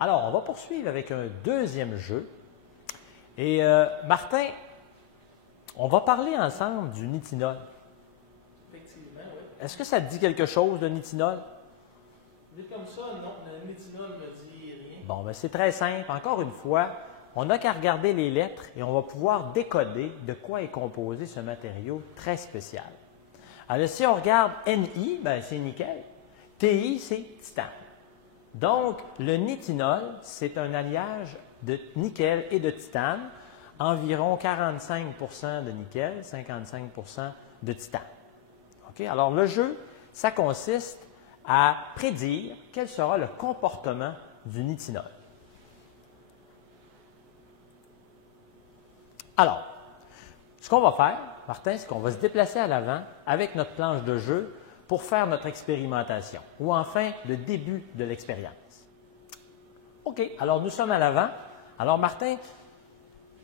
Alors, on va poursuivre avec un deuxième jeu. Et Martin, on va parler ensemble du nitinol. Effectivement, oui. Est-ce que ça te dit quelque chose, le nitinol? Vu comme ça, non, le nitinol ne me dit rien. Bon, ben c'est très simple. Encore une fois, on n'a qu'à regarder les lettres et on va pouvoir décoder de quoi est composé ce matériau très spécial. Alors, si on regarde Ni, ben, c'est nickel. Ti, c'est titane. Donc, le nitinol, c'est un alliage de nickel et de titane, environ 45 de nickel, 55 de titane. OK? Alors, le jeu, ça consiste à prédire quel sera le comportement du nitinol. Alors, ce qu'on va faire, Martin, c'est qu'on va se déplacer à l'avant avec notre planche de jeu pour faire notre expérimentation, ou enfin le début de l'expérience. OK, alors nous sommes à l'avant. Alors Martin,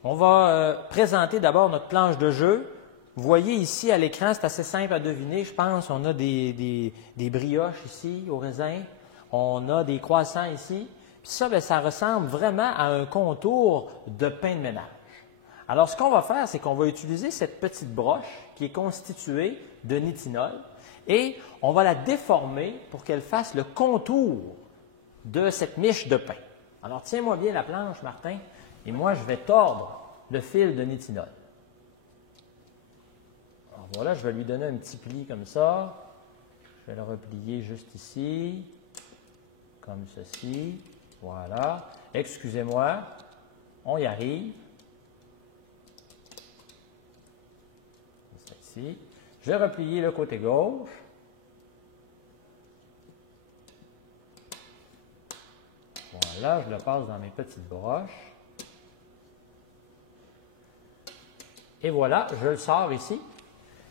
on va présenter d'abord notre planche de jeu. Vous voyez ici à l'écran, c'est assez simple à deviner, je pense. On a des brioches ici au raisin, on a des croissants ici. Puis ça, bien, ça ressemble vraiment à un contour de pain de ménage. Alors, ce qu'on va faire, c'est qu'on va utiliser cette petite broche qui est constituée de nitinol et on va la déformer pour qu'elle fasse le contour de cette miche de pain. Alors, tiens-moi bien la planche, Martin, et moi, je vais tordre le fil de nitinol. Alors, voilà, je vais lui donner un petit pli comme ça. Je vais le replier juste ici, comme ceci. Voilà. Excusez-moi, on y arrive. Ici. Je vais replier le côté gauche. Voilà, je le passe dans mes petites broches. Et voilà, je le sors ici.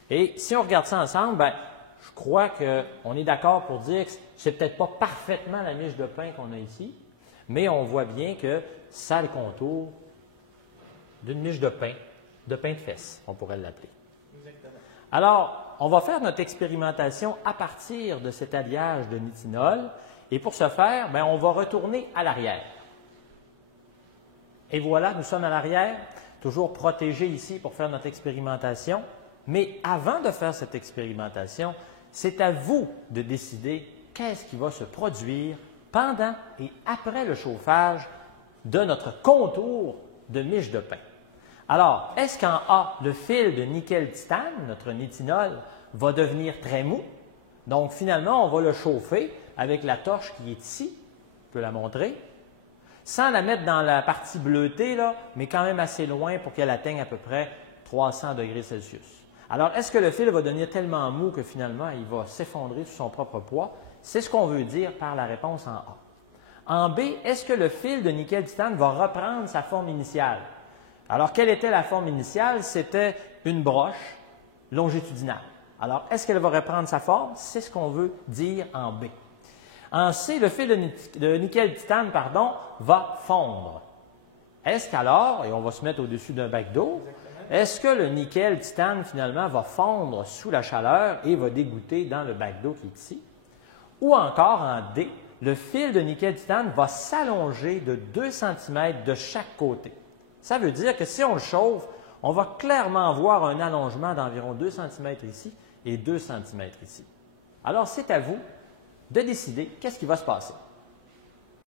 Et si on regarde ça ensemble, ben, je crois qu'on est d'accord pour dire que ce n'est peut-être pas parfaitement la miche de pain qu'on a ici, mais on voit bien que ça a le contour d'une miche de pain de fesses, on pourrait l'appeler. Exactement. Alors, on va faire notre expérimentation à partir de cet alliage de nitinol. Et pour ce faire, bien, on va retourner à l'arrière. Et voilà, nous sommes à l'arrière, toujours protégés ici pour faire notre expérimentation. Mais avant de faire cette expérimentation, c'est à vous de décider qu'est-ce qui va se produire pendant et après le chauffage de notre contour de miche de pain. Alors, est-ce qu'en A, le fil de nickel-titane, notre nitinol, va devenir très mou? Donc, finalement, on va le chauffer avec la torche qui est ici, je peux la montrer, sans la mettre dans la partie bleutée, là, mais quand même assez loin pour qu'elle atteigne à peu près 300 degrés Celsius. Alors, est-ce que le fil va devenir tellement mou que finalement, il va s'effondrer sous son propre poids? C'est ce qu'on veut dire par la réponse en A. En B, est-ce que le fil de nickel-titane va reprendre sa forme initiale? Alors, quelle était la forme initiale? C'était une broche longitudinale. Alors, est-ce qu'elle va reprendre sa forme? C'est ce qu'on veut dire en B. En C, le fil de nickel-titane, va fondre. Est-ce qu'alors, et on va se mettre au-dessus d'un bac d'eau, est-ce que le nickel-titane, finalement, va fondre sous la chaleur et va dégoûter dans le bac d'eau qui est ici? Ou encore, en D, le fil de nickel-titane va s'allonger de 2 cm de chaque côté. Ça veut dire que si on le chauffe, on va clairement voir un allongement d'environ 2 cm ici et 2 cm ici. Alors, c'est à vous de décider qu'est-ce qui va se passer.